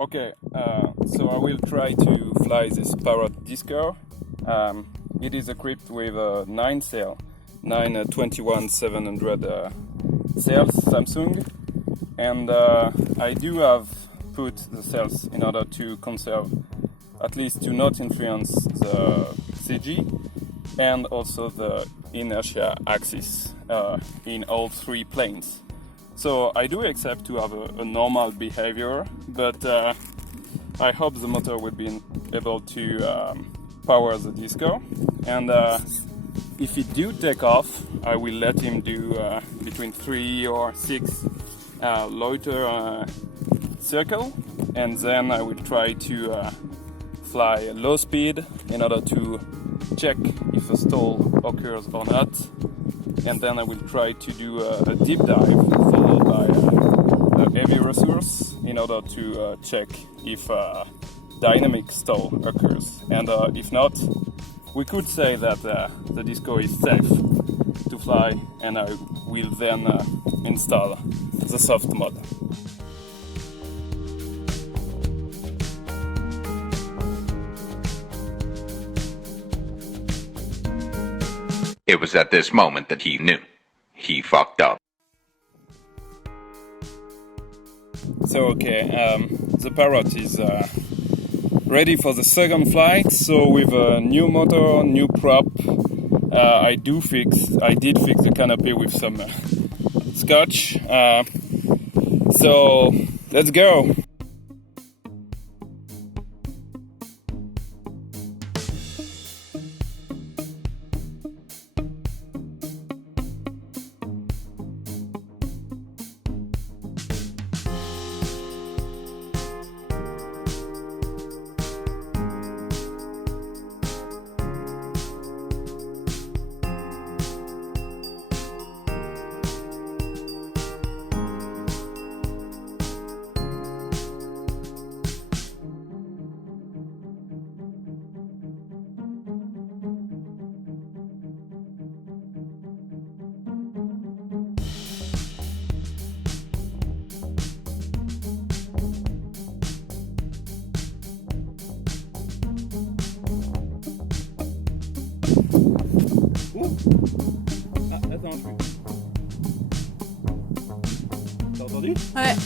Okay, so I will try to fly this Parrot disco. It is equipped with a 9 sail, 921-700 sails Samsung, and I do have put the sails in order to conserve, at least to not influence the CG and also the inertia axis in all three planes. So I do accept to have a normal behavior, but I hope the motor will be able to power the disco. And if it do take off, I will let him do between 3 or 6 loiter circle, and then I will try to fly low speed in order to check if a stall occurs or not. And then I will try to do a deep dive followed by a heavy resource in order to check if dynamic stall occurs. And if not, we could say that the disco is safe to fly, and I will then install the soft mode. It was at this moment that he knew. He fucked up. So okay, the Parrot is ready for the second flight. So with a new motor, new prop, I did fix the canopy with some scotch. So let's go. Ah, attends, je suis. T'as entendu? Ouais.